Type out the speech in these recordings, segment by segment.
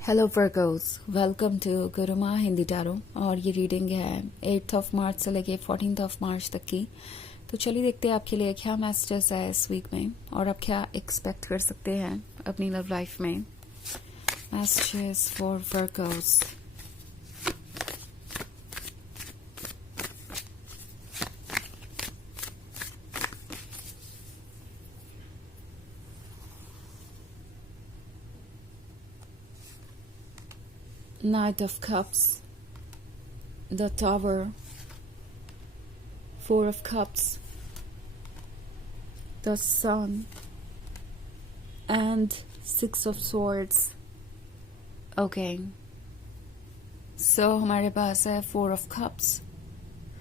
Hello Virgos, welcome to Guruma Hindi tarot. और ये reading है 8 मार्च से लेके 14 मार्च तक की। तो चलिए देखते हैं आपके लिए क्या मैसेजेस है इस वीक में और आप क्या एक्सपेक्ट कर सकते हैं अपनी लव लाइफ में। Messages for Virgo's. Knight of Cups, the Tower, Four of Cups, the Sun, and Six of Swords. Okay. So हमारे पास है Four of Cups.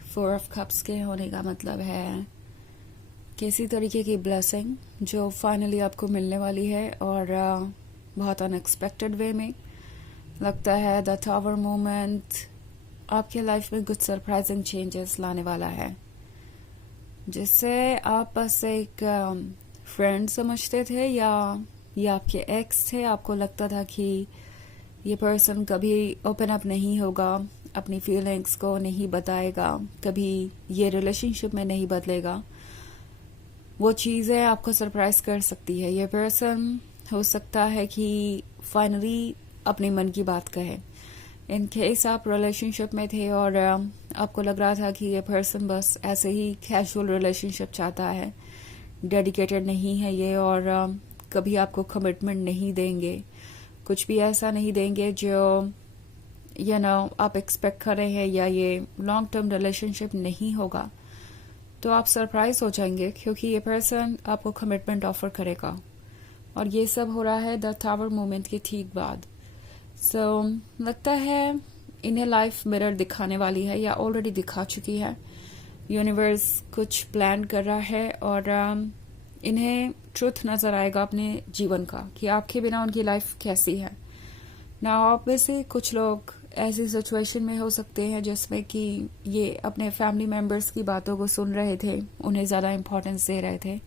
Four of Cups के होने का मतलब है किसी तरीके की ब्लेसिंग जो फाइनली आपको मिलने वाली है और बहुत अनएक्सपेक्टेड वे में लगता है। द टावर मोमेंट आपके लाइफ में कुछ सरप्राइजिंग चेंजेस लाने वाला है, जिससे आप बस एक फ्रेंड समझते थे या ये आपके एक्स थे। आपको लगता था कि ये पर्सन कभी ओपन अप नहीं होगा, अपनी फीलिंग्स को नहीं बताएगा, कभी ये रिलेशनशिप में नहीं बदलेगा। वो चीज़ें आपको सरप्राइज कर सकती है। ये पर्सन हो सकता है कि फाइनली अपने मन की बात कहे। इन केस आप रिलेशनशिप में थे और आपको लग रहा था कि ये पर्सन बस ऐसे ही कैजुअल रिलेशनशिप चाहता है, डेडिकेटेड नहीं है ये और कभी आपको कमिटमेंट नहीं देंगे, कुछ भी ऐसा नहीं देंगे जो आप एक्सपेक्ट कर रहे हैं, या ये लॉन्ग टर्म रिलेशनशिप नहीं होगा, तो आप सरप्राइज हो जाएंगे क्योंकि ये पर्सन आपको कमिटमेंट ऑफर करेगा। और ये सब हो रहा है द टावर मोमेंट के ठीक बाद। लगता है इन्हें लाइफ मिरर दिखाने वाली है या ऑलरेडी दिखा चुकी है। यूनिवर्स कुछ प्लान कर रहा है और इन्हें ट्रुथ नजर आएगा अपने जीवन का कि आपके बिना उनकी लाइफ कैसी है ना। ऑब्वियसली कुछ लोग ऐसी सिचुएशन में हो सकते हैं जिसमें कि ये अपने फैमिली मेंबर्स की बातों को सुन रहे थे, उन्हें ज़्यादा इम्पोर्टेंस दे रहे थे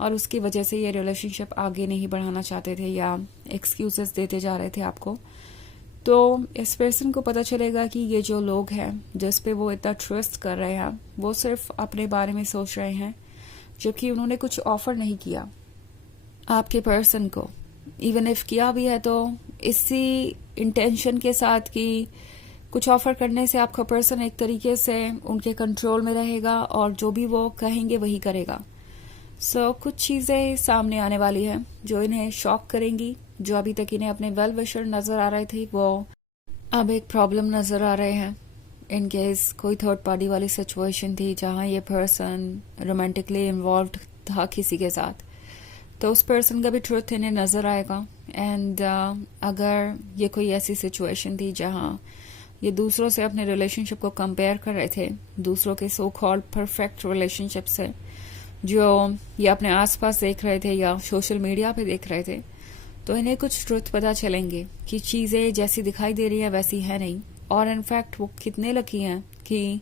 और उसकी वजह से ये रिलेशनशिप आगे नहीं बढ़ाना चाहते थे या एक्सक्यूजेस देते जा रहे थे आपको। तो इस पर्सन को पता चलेगा कि ये जो लोग हैं जिस पे वो इतना ट्रस्ट कर रहे हैं वो सिर्फ अपने बारे में सोच रहे हैं, जबकि उन्होंने कुछ ऑफर नहीं किया आपके पर्सन को। इवन इफ किया भी है तो इसी इंटेंशन के साथ कि कुछ ऑफर करने से आपका पर्सन एक तरीके से उनके कंट्रोल में रहेगा और जो भी वो कहेंगे वही करेगा। कुछ चीज़ें सामने आने वाली हैं जो इन्हें शॉक करेंगी। जो अभी तक इन्हें अपने वेल विशर नज़र आ रहे थे वो अब एक प्रॉब्लम नज़र आ रहे हैं। इन केस कोई थर्ड पार्टी वाली सिचुएशन थी जहां ये पर्सन रोमांटिकली इन्वॉल्व था किसी के साथ, तो उस पर्सन का भी ट्रुथ इन्हें नज़र आएगा। एंड अगर ये कोई ऐसी सिचुएशन थी जहां ये दूसरों से अपने रिलेशनशिप को कंपेयर कर रहे थे, दूसरों के सो कॉल्ड परफेक्ट रिलेशनशिप से जो ये अपने आसपास देख रहे थे या सोशल मीडिया पे देख रहे थे, तो इन्हें कुछ ट्रुथ पता चलेंगे कि चीज़ें जैसी दिखाई दे रही है वैसी है नहीं। और इनफैक्ट वो कितने लकी हैं कि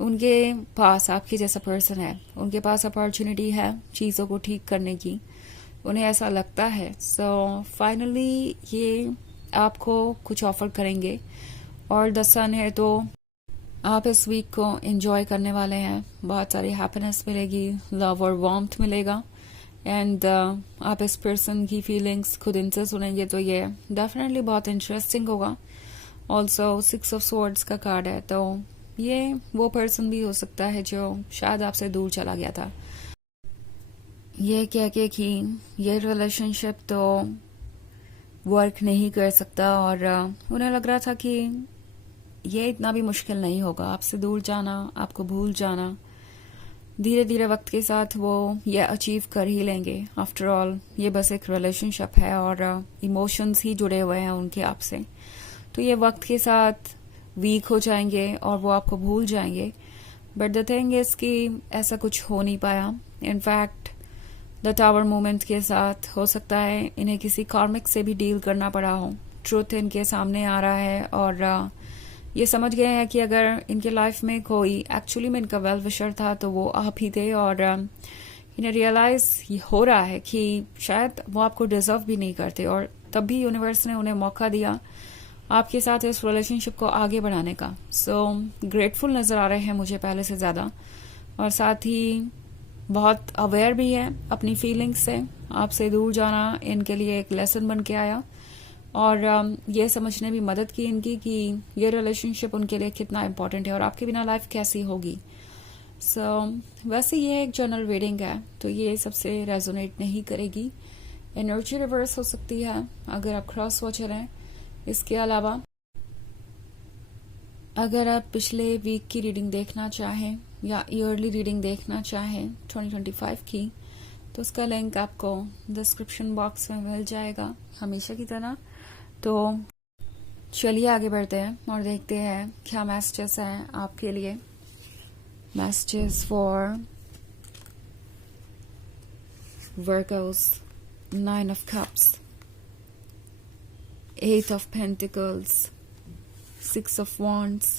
उनके पास आपके जैसा पर्सन है, उनके पास अपॉर्चुनिटी है चीज़ों को ठीक करने की, उन्हें ऐसा लगता है। फाइनली ये आपको कुछ ऑफर करेंगे और द सन है तो आप इस वीक को एंजॉय करने वाले हैं। बहुत सारी हैप्पीनेस मिलेगी, लव और वार्मथ मिलेगा एंड आप इस पर्सन की फीलिंग्स खुद इनसे सुनेंगे तो ये डेफिनेटली बहुत इंटरेस्टिंग होगा। ऑल्सो 6 ऑफ स्वॉर्ड्स का कार्ड है, तो ये वो पर्सन भी हो सकता है जो शायद आपसे दूर चला गया था, ये कह के कि ये रिलेशनशिप तो वर्क नहीं कर सकता और उन्हें लग रहा था कि ये इतना भी मुश्किल नहीं होगा आपसे दूर जाना, आपको भूल जाना। धीरे धीरे वक्त के साथ वो ये अचीव कर ही लेंगे। आफ्टर ऑल ये बस एक रिलेशनशिप है और इमोशंस ही जुड़े हुए हैं उनके आपसे, तो ये वक्त के साथ वीक हो जाएंगे और वो आपको भूल जाएंगे। बट द थिंग इज कि ऐसा कुछ हो नहीं पाया। इनफैक्ट द टावर मोमेंट के साथ हो सकता है इन्हें किसी कार्मिक से भी डील करना पड़ा हो। ट्रुथ इनके सामने आ रहा है और ये समझ गए हैं कि अगर इनके लाइफ में कोई एक्चुअली में इनका वेल विशर था तो वो आप ही थे। और इन्हें रियलाइज हो रहा है कि शायद वो आपको डिजर्व भी नहीं करते और तब भी यूनिवर्स ने उन्हें मौका दिया आपके साथ इस रिलेशनशिप को आगे बढ़ाने का। सो ग्रेटफुल नज़र आ रहे हैं मुझे पहले से ज़्यादा, और साथ ही बहुत अवेयर भी है अपनी फीलिंग्स से। आपसे दूर जाना इनके लिए एक लेसन बन के आया, और ये समझने भी मदद की इनकी कि ये रिलेशनशिप उनके लिए कितना इम्पोर्टेंट है और आपके बिना लाइफ कैसी होगी। वैसे ये एक जनरल रीडिंग है, तो ये सबसे रेजोनेट नहीं करेगी। एनर्जी रिवर्स हो सकती है अगर आप क्रॉस वॉचर हैं। इसके अलावा अगर आप पिछले वीक की रीडिंग देखना चाहें या ईयरली रीडिंग देखना चाहें 2025 की, तो उसका लिंक आपको डिस्क्रिप्शन बॉक्स में मिल जाएगा हमेशा की तरह। तो चलिए आगे बढ़ते हैं और देखते हैं क्या मैसेजेस हैं आपके लिए। Messages for Virgo's, 9 of Cups, 8 of Pentacles, 6 of Wands,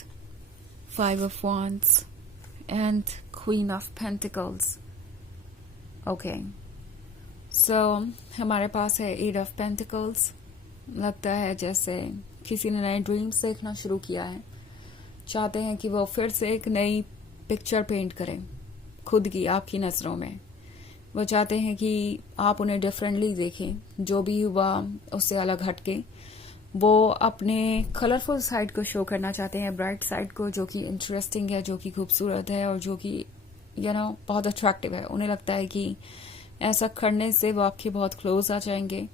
5 of Wands, and Queen of Pentacles. Okay, so हमारे पास है 8 of Pentacles। लगता है जैसे किसी ने नए ड्रीम्स देखना शुरू किया है, चाहते हैं कि वो फिर से एक नई पिक्चर पेंट करें खुद की आपकी नज़रों में। वो चाहते हैं कि आप उन्हें डिफरेंटली देखें, जो भी हुआ उससे अलग हटके वो अपने कलरफुल साइड को शो करना चाहते हैं, ब्राइट साइड को, जो कि इंटरेस्टिंग है, जो कि खूबसूरत है और जो कि बहुत अट्रैक्टिव है। उन्हें लगता है कि ऐसा करने से वो आपके बहुत क्लोज आ जाएंगे।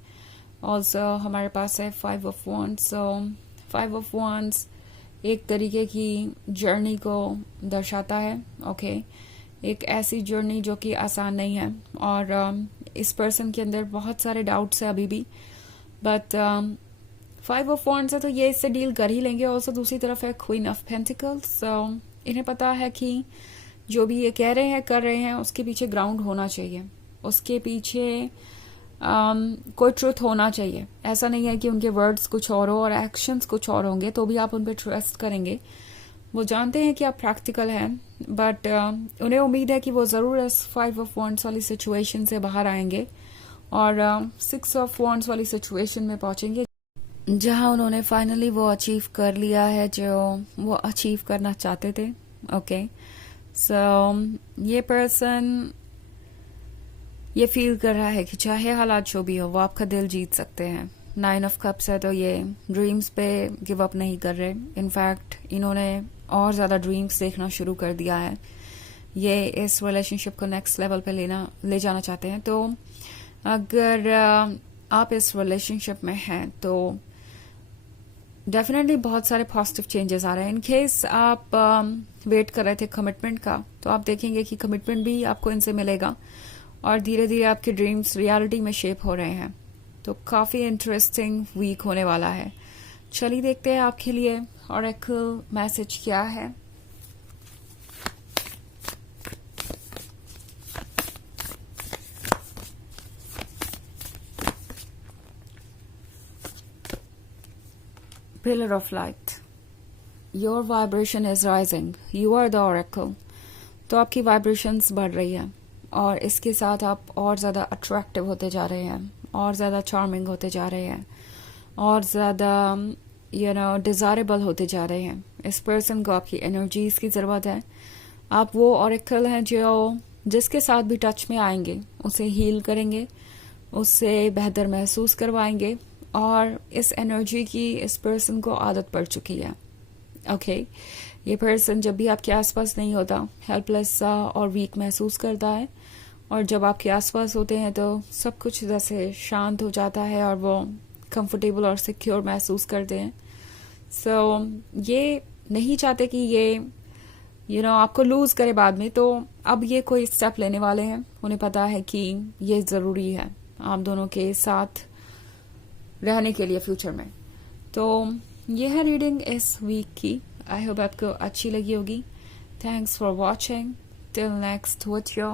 ऑल्सो हमारे पास है 5 of Wands। So 5 of Wands एक तरीके की जर्नी को दर्शाता है। ओके, एक ऐसी जर्नी जो कि आसान नहीं है, और इस पर्सन के अंदर बहुत सारे डाउट्स है अभी भी, बट 5 of Wands है तो ये इससे डील कर ही लेंगे। ऑल्सो दूसरी तरफ है Queen of Pentacles। इन्हें पता है कि जो भी ये कह रहे हैं कर रहे हैं उसके पीछे ग्राउंड होना चाहिए, उसके पीछे कोई ट्रुथ होना चाहिए। ऐसा नहीं है कि उनके वर्ड्स कुछ और हो और एक्शंस कुछ और होंगे तो भी आप उन पर ट्रस्ट करेंगे। वो जानते हैं कि आप प्रैक्टिकल हैं, बट उन्हें उम्मीद है कि वो ज़रूर इस 5 of Wands वाली सिचुएशन से बाहर आएंगे और 6 of Wands वाली सिचुएशन में पहुंचेंगे, जहां उन्होंने फाइनली वो अचीव कर लिया है जो वो अचीव करना चाहते थे। ओके, सो ये पर्सन ये फील कर रहा है कि चाहे हालात जो भी हो वो आपका दिल जीत सकते हैं। 9 of Cups है तो ये ड्रीम्स पे गिव अप नहीं कर रहे। इनफैक्ट इन्होंने और ज़्यादा ड्रीम्स देखना शुरू कर दिया है। ये इस रिलेशनशिप को नेक्स्ट लेवल पे ले जाना चाहते हैं। तो अगर आप इस रिलेशनशिप में हैं तो डेफिनेटली बहुत सारे पॉजिटिव चेंजेस आ रहे हैं। इन केस आप वेट कर रहे थे कमिटमेंट का, तो आप देखेंगे कि कमिटमेंट भी आपको इनसे मिलेगा और धीरे धीरे आपके ड्रीम्स रियलिटी में शेप हो रहे हैं। तो काफ़ी इंटरेस्टिंग वीक होने वाला है। चलिए देखते हैं आपके लिए ऑरेकल मैसेज क्या है। Pillar of Light, your vibration is rising, you are the oracle। तो आपकी वाइब्रेशंस बढ़ रही है और इसके साथ आप और ज़्यादा अट्रैक्टिव होते जा रहे हैं, और ज़्यादा चार्मिंग होते जा रहे हैं, और ज़्यादा डिज़ायरेबल होते जा रहे हैं। इस पर्सन को आपकी एनर्जीज की ज़रूरत है। आप वो ऑरेकल हैं जो जिसके साथ भी टच में आएंगे उसे हील करेंगे, उससे बेहतर महसूस करवाएंगे, और इस एनर्जी की इस पर्सन को आदत पड़ चुकी है। ओके, ये पर्सन जब भी आपके आसपास नहीं होता हेल्पलेस सा और वीक महसूस करता है, और जब आपके आसपास होते हैं तो सब कुछ जैसे शांत हो जाता है और वो कंफर्टेबल और सिक्योर महसूस करते हैं। सो ये नहीं चाहते कि ये आपको लूज करे बाद में, तो अब ये कोई स्टेप लेने वाले हैं। उन्हें पता है कि ये ज़रूरी है आप दोनों के साथ रहने के लिए फ्यूचर में। तो ये है रीडिंग इस वीक की। आई होप आपको अच्छी लगी होगी। Thanks for watching. Till next video,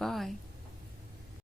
bye.